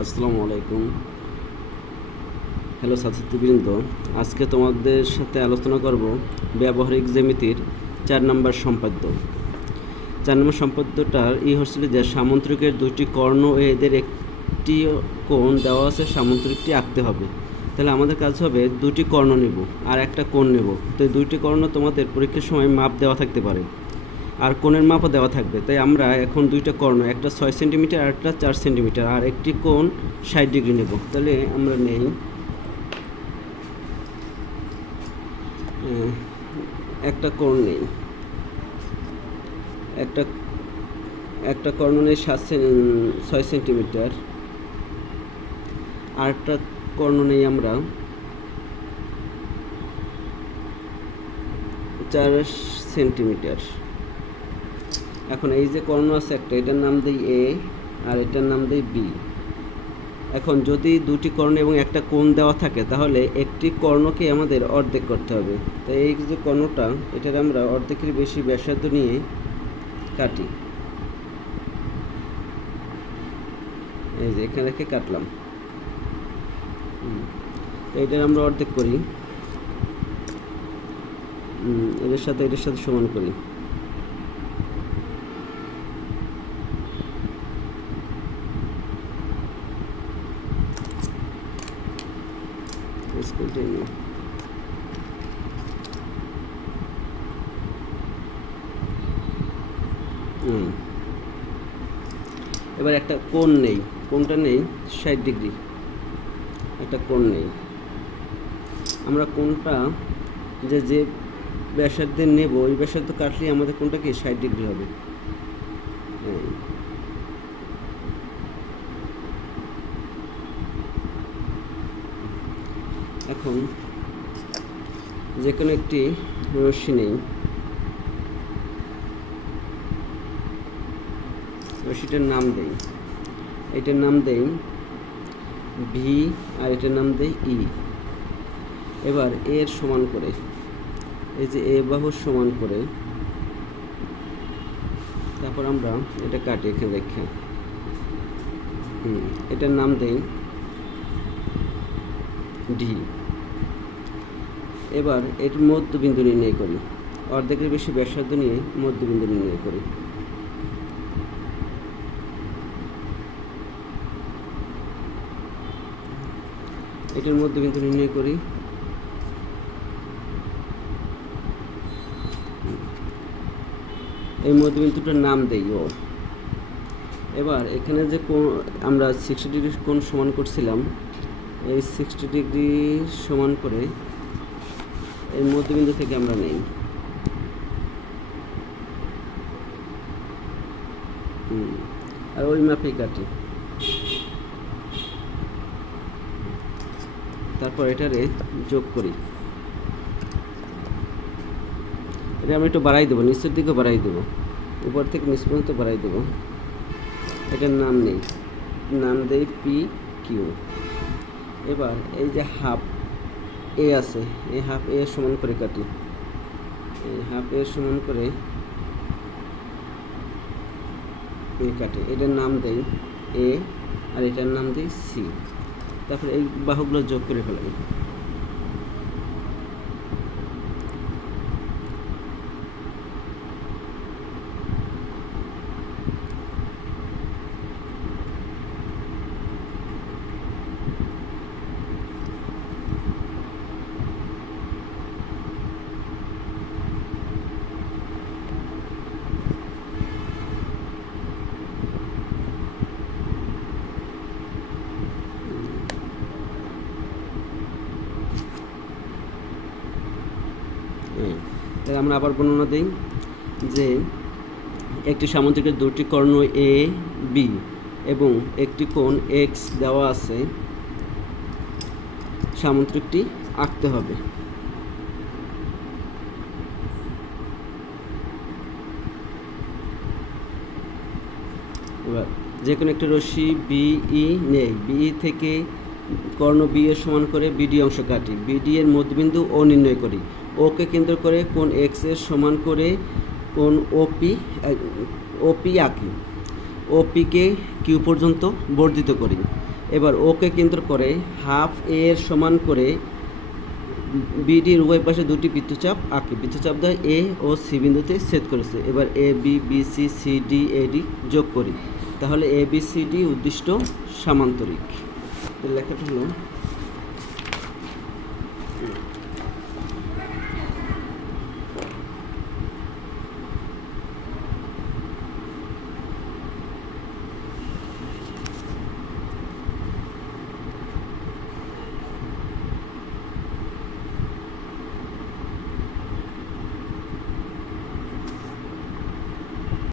আসসালামু আলাইকুম। হ্যালো ছাত্রবৃন্দ, আজকে তোমাদের সাথে আলোচনা করব ব্যবহারিক জ্যামিতির 4 নম্বর সম্পাদ্য। 4 নম্বর সম্পাদ্যটার হচ্ছিল যে সামুদ্রিকের দুইটি কর্ণ ও এদের একটি কোণ দেওয়া আছে, সামুদ্রিকটি আঁকতে হবে। তাহলে আমাদের কাজ হবে দুটি কর্ণ নেব আর একটা কোণ নেব। তো এই দুইটি কর্ণ তোমাদের পরীক্ষার সময় মাপ দেওয়া থাকতে পারে, আর কোণের মাপও দেওয়া থাকবে। তাই আমরা এখন দুইটা কর্ণ, একটা 6 সেন্টিমিটার আর একটা 4 সেন্টিমিটার, আর একটি কোণ 60 ডিগ্রি নেব। তাহলে আমরা নেই একটা কোণ নেই, একটা একটা কর্ণ নেই 6 সেন্টিমিটার, আর একটা কর্ণ নেই আমরা 4 সেন্টিমিটার। এখন এই যে কর্ণ আছে একটা, এটার নাম দিই এ আর এটার নাম দিই বি। এখন যদি দুটি কর্ণ এবং একটা কোণ দেওয়া থাকে তাহলে একটি কর্ণকে আমাদের অর্ধেক করতে হবে। তাই এই যে কর্ণটা, এটার আমরা অর্ধেকের বেশি ব্যাসার্ধ নিয়ে কাটি। এই যে এখানে রেখে কাটলাম। এটার আমরা অর্ধেক করি, এটার সাথে সমান করি। এবার একটা কোণ নেই, কোণটা নেই 60 ডিগ্রি, একটা কোণ নেই। আমরা কোণটা যে ব্যাসার্ধে নেব ওই ব্যাসার্ধ কাটলে আমাদের কোণটা কি 60 ডিগ্রি হবে। এখন যে কোনো একটি রশ্মি নেই, রশ্মিটার নাম দেই, এটার নাম দেই ভি আর এটার নাম দেই ই। এবার এর সমান করে, এই যে এ বাহুর সমান করে, তারপর আমরা এটা কাটি এখানে রেখে, এটার নাম দেই ডি। এবার এর মধ্যবিন্দু নির্ণয় করি, অর্ধেকের বেশি ব্যাসার্ধ নিয়ে মধ্যবিন্দু নির্ণয় করি। এটার মধ্যবিন্দু নির্ণয় করি। এই মধ্যবিন্দুটার নাম দেই ও। এবার এখানে যে আমরা 60 ডিগ্রি কোণ সমান করছিলাম, এই 60 ডিগ্রি সমান করে এই মধ্যবিন্দু থেকে আমরা নেই, আর ওই মাপেই কাটি। তারপর এটারে যোগ করি। এটা আমি একটু বাড়াই দেবো, নিচের দিকে বাড়াই দেবো, উপর থেকে নিচ পর্যন্ত বাড়াই দেবো। এটার নাম নেই, নাম দেই পি কিউ। এবার এই যে হাফ এ আছে, এই হাফ এ সমান করে কাটি, এই হাফ এ সমান করে কাটি। এটার নাম দেই এ আর এটার নাম দেই সি। তারপরে এই বাহুগুলো যোগ করে ফেলাই। তাই আমরা আবার বর্ণনা দিই যে একটি সামুদ্রিকের দুটি কর্ণ এ বি এবং একটি কোণ এক্স দেওয়া আছে, সামুদ্রিকটি আঁকতে হবে। এবার যে কোনো একটি রশ্মি বিই নেই, বিই থেকে কর্ণ বি এর সমান করে বিডি অংশ কাটি, বিডি এর মধ্যবিন্দু ও নির্ণয় করি, ওকে কেন্দ্র করে কোণ এক্স এর সমান করে কোণ ওপি আঁকি, ওপিকে কিউ পর্যন্ত বর্ধিত করি। এবার ওকে কেন্দ্র করে হাফ এর সমান করে বিডির উভয় পাশে দুটি বৃত্তচাপ আঁকে। বৃত্তচাপ দ্বয় এ ও সি বিন্দুতে ছেদ করেছে। এবার A B B C C D A D যোগ করি, তাহলে এ বি সি ডি উদ্দিষ্ট সামান্তরিক। লেখাটা হলো